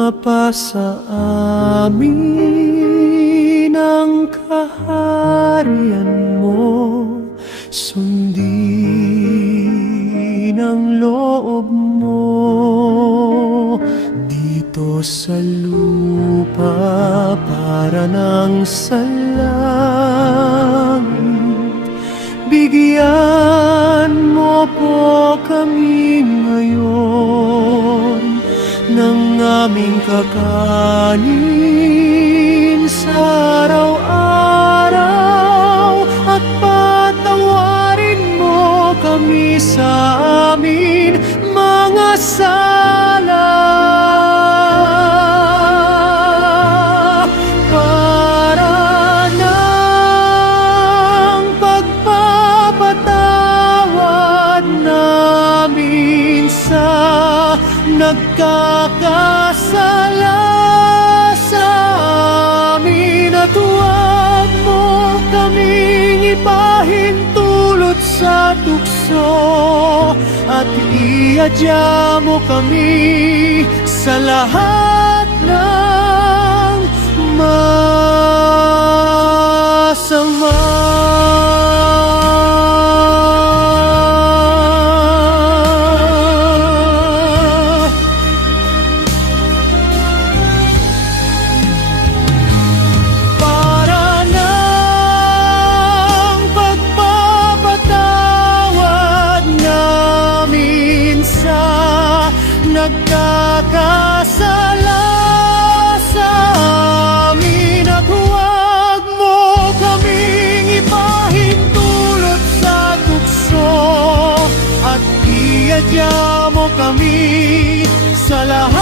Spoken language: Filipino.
mapasa amin ang kaharian mo. Sundin ang loob mo dito sa lupa para nang sa langit. Bigyan mo po kami ngayon ng aming kakanin sa araw-araw, at patawarin mo kami sa amin mga sala, para ng pagpapatawad namin sa nagkakasala sa amin. At huwag mo kaming ipahintulot sa tukso, at iadya mo kami sa lahat ng masama. Nagkakasala sa amin, at huwag mo kaming ipahintulot sa tukso, at iadya mo kami sa lahat